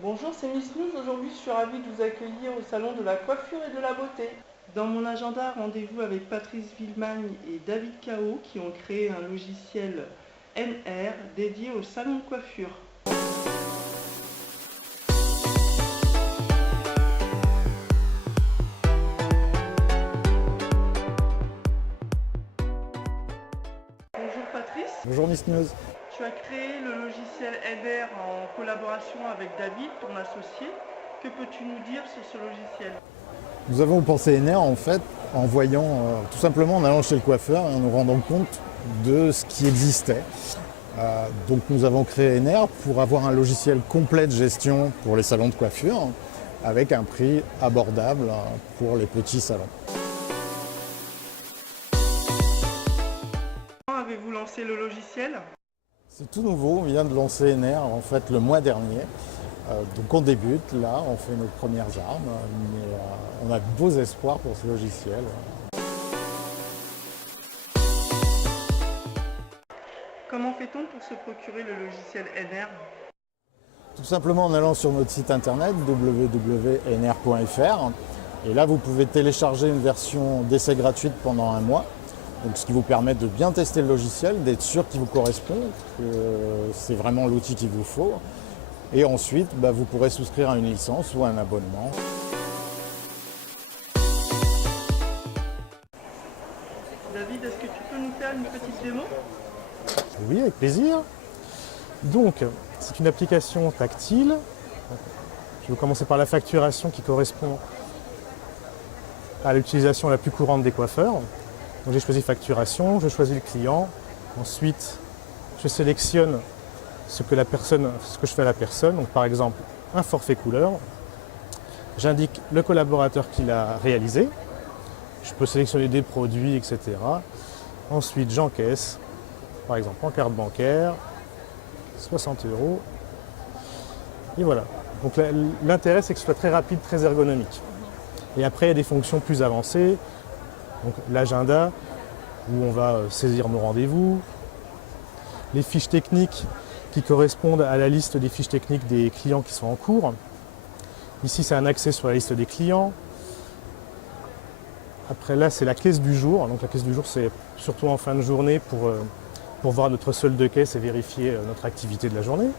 Bonjour, c'est Miss News. Aujourd'hui, je suis ravie de vous accueillir au salon de la coiffure et de la beauté. Dans mon agenda, rendez-vous avec Patrice Villemagne et David Cao qui ont créé un logiciel NR dédié au salon de coiffure. Bonjour Patrice, Bonjour Miss News. tu as créé le logiciel NR en collaboration avec David, ton associé. Que peux-tu nous dire sur ce logiciel? Nous avons pensé NR en fait en voyant, tout simplement en allant chez le coiffeur et en nous rendant compte de ce qui existait. Donc nous avons créé NR pour avoir un logiciel complet de gestion pour les salons de coiffure avec un prix abordable pour les petits salons. Quand avez-vous lancé le logiciel? C'est tout nouveau, on vient de lancer NR en fait le mois dernier. Donc on débute, là on fait nos premières armes, mais on a de beaux espoirs pour ce logiciel. Comment fait-on pour se procurer le logiciel NR? Tout simplement en allant sur notre site internet www.nr.fr et là vous pouvez télécharger une version d'essai gratuite pendant un mois. Donc, ce qui vous permet de bien tester le logiciel, d'être sûr qu'il vous correspond, que c'est vraiment l'outil qu'il vous faut. Et ensuite, vous pourrez souscrire à une licence ou à un abonnement. David, est-ce que tu peux nous faire une petite démo? Oui, avec plaisir. Donc, c'est une application tactile. Je vais commencer par la facturation qui correspond à l'utilisation la plus courante des coiffeurs. Donc, j'ai choisi facturation, je choisis le client. Ensuite, je sélectionne ce que je fais à la personne. Donc, par exemple, un forfait couleur. J'indique le collaborateur qui l'a réalisé. Je peux sélectionner des produits, etc. Ensuite, j'encaisse, par exemple, en carte bancaire, 60 €. Et voilà. Donc, l'intérêt, c'est que ce soit très rapide, très ergonomique. Et après, il y a des fonctions plus avancées. Donc, l'agenda, où on va saisir nos rendez-vous. Les fiches techniques qui correspondent à la liste des fiches techniques des clients qui sont en cours. Ici, c'est un accès sur la liste des clients. Après, là, c'est la caisse du jour. Donc, la caisse du jour, c'est surtout en fin de journée pour voir notre solde de caisse et vérifier notre activité de la journée.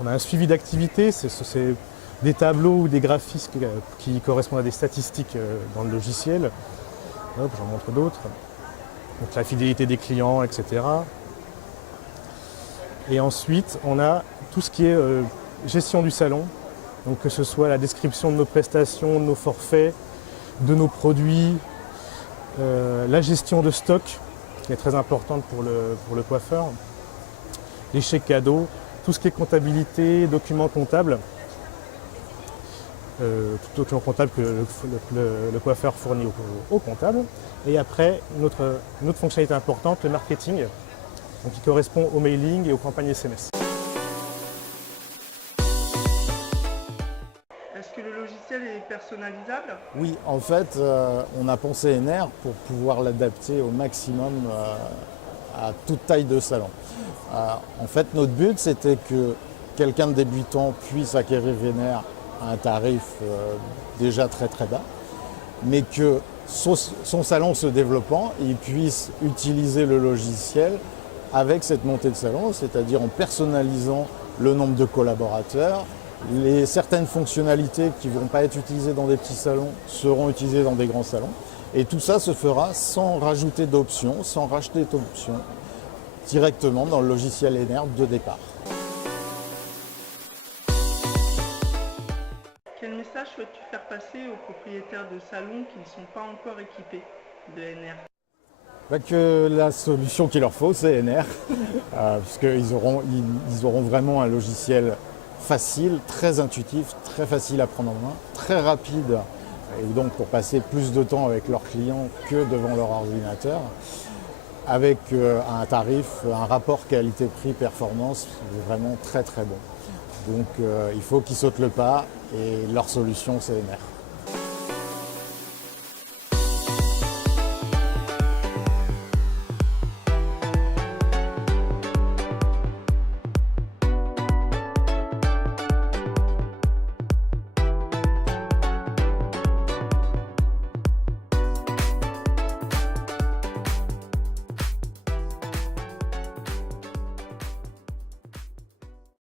On a un suivi d'activité, c'est des tableaux ou des graphismes qui correspondent à des statistiques dans le logiciel. Hop, j'en montre d'autres. Donc, la fidélité des clients, etc. Et ensuite, on a tout ce qui est gestion du salon. Donc, que ce soit la description de nos prestations, de nos forfaits, de nos produits, la gestion de stock, qui est très importante pour le coiffeur, les chèques cadeaux, tout ce qui est comptabilité, documents comptables, tout document comptable que le coiffeur fournit au comptable. Et après, une autre fonctionnalité importante, le marketing, donc qui correspond au mailing et aux campagnes SMS. Est-ce que le logiciel est personnalisable? Oui, en fait, on a pensé NR pour pouvoir l'adapter au maximum à toute taille de salon. En fait, notre but, c'était que quelqu'un de débutant puisse acquérir NR à un tarif déjà très très bas, mais que son salon se développant, il puisse utiliser le logiciel avec cette montée de salon, c'est-à-dire en personnalisant le nombre de collaborateurs. Certaines fonctionnalités qui ne vont pas être utilisées dans des petits salons seront utilisées dans des grands salons. Et tout ça se fera sans rajouter d'options, sans racheter d'options, directement dans le logiciel NR de départ. Quel message souhaites-tu faire passer aux propriétaires de salons qui ne sont pas encore équipés de NR? Que la solution qu'il leur faut, c'est NR, puisqu'ils auront vraiment un logiciel facile, très intuitif, très facile à prendre en main, très rapide, et donc pour passer plus de temps avec leurs clients que devant leur ordinateur, avec un tarif, un rapport qualité-prix-performance vraiment très très bon. Donc il faut qu'ils sautent le pas et leur solution c'est NR.